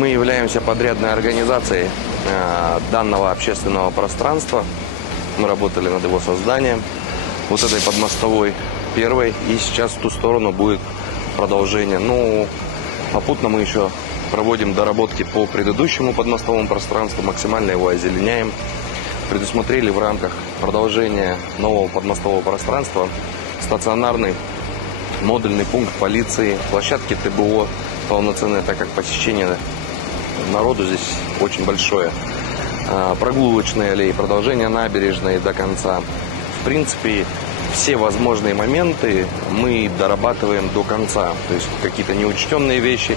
Мы являемся подрядной организацией данного общественного пространства. Мы работали над его созданием, вот этой подмостовой первой, и сейчас в ту сторону будет продолжение. Ну, попутно мы еще проводим доработки по предыдущему подмостовому пространству, максимально его озеленяем. Предусмотрели в рамках продолжения нового подмостового пространства стационарный модульный пункт полиции, площадки ТБО полноценные, так как посещение народу здесь очень большое. Прогулочные аллеи, продолжение набережной до конца. В принципе, все возможные моменты мы дорабатываем до конца. То есть какие-то неучтенные вещи,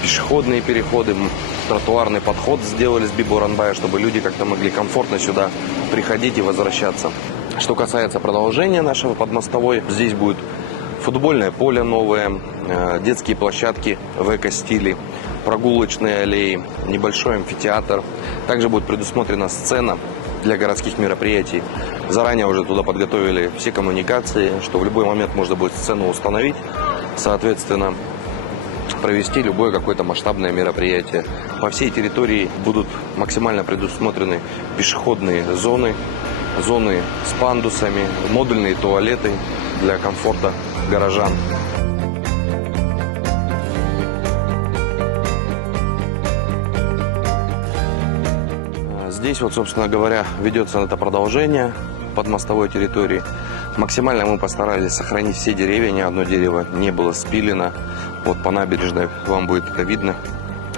пешеходные переходы, тротуарный подход сделали с Би-Боранбая, чтобы люди как-то могли комфортно сюда приходить и возвращаться. Что касается продолжения нашего подмостовой, здесь будет футбольное поле новое, детские площадки в эко-стиле, прогулочные аллеи, небольшой амфитеатр. Также будет предусмотрена сцена для городских мероприятий. Заранее уже туда подготовили все коммуникации, что в любой момент можно будет сцену установить, соответственно, провести любое какое-то масштабное мероприятие. По всей территории будут максимально предусмотрены пешеходные зоны, зоны с пандусами, модульные туалеты для комфорта горожан. Здесь вот, собственно говоря, ведется это продолжение подмостовой территории. Максимально мы постарались сохранить все деревья, ни одно дерево не было спилено. Вот по набережной вам будет это видно.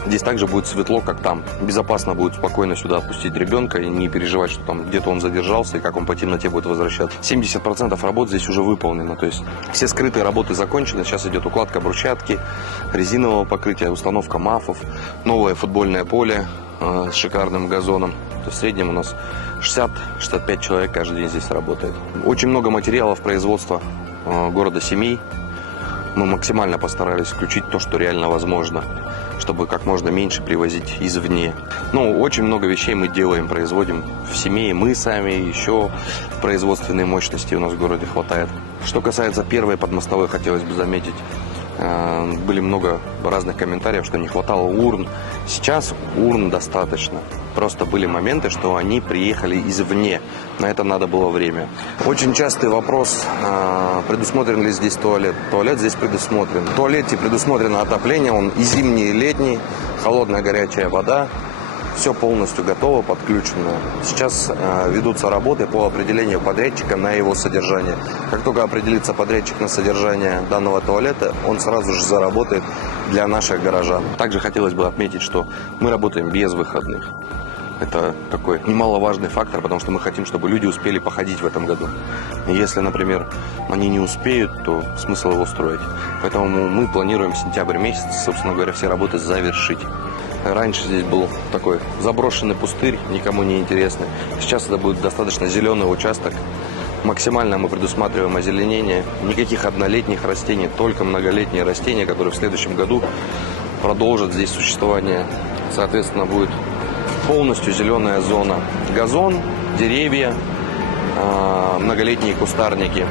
Здесь также будет светло, как там. Безопасно будет спокойно сюда отпустить ребенка и не переживать, что там где-то он задержался и как он по темноте будет возвращаться. 70% работ здесь уже выполнено. То есть все скрытые работы закончены. Сейчас идет укладка брусчатки, резинового покрытия, установка мафов, новое футбольное поле с шикарным газоном. То есть в среднем у нас 60-65 человек каждый день здесь работает. Очень много материалов производства города Семей. Мы максимально постарались включить то, что реально возможно, чтобы как можно меньше привозить извне. Ну, очень много вещей мы делаем, производим в Семее. Мы сами, еще производственной мощности у нас в городе хватает. Что касается первой подмостовой, хотелось бы заметить, были много разных комментариев, что не хватало урн. Сейчас урн достаточно. Просто были моменты, что они приехали извне. На это надо было время. Очень частый вопрос, предусмотрен ли здесь туалет. Туалет здесь предусмотрен. В туалете предусмотрено отопление, он и зимний, и летний, холодная горячая вода. Все полностью готово, подключено. Сейчас ведутся работы по определению подрядчика на его содержание. Как только определится подрядчик на содержание данного туалета, он сразу же заработает для наших горожан. Также хотелось бы отметить, что мы работаем без выходных. Это такой немаловажный фактор, потому что мы хотим, чтобы люди успели походить в этом году. И если, например, они не успеют, то смысл его строить. Поэтому мы планируем сентябрь месяц, собственно говоря, все работы завершить. Раньше здесь был такой заброшенный пустырь, никому не интересный. Сейчас это будет достаточно зеленый участок. Максимально мы предусматриваем озеленение. Никаких однолетних растений, только многолетние растения, которые в следующем году продолжат здесь существование. Соответственно, будет полностью зеленая зона. Газон, деревья, многолетние кустарники.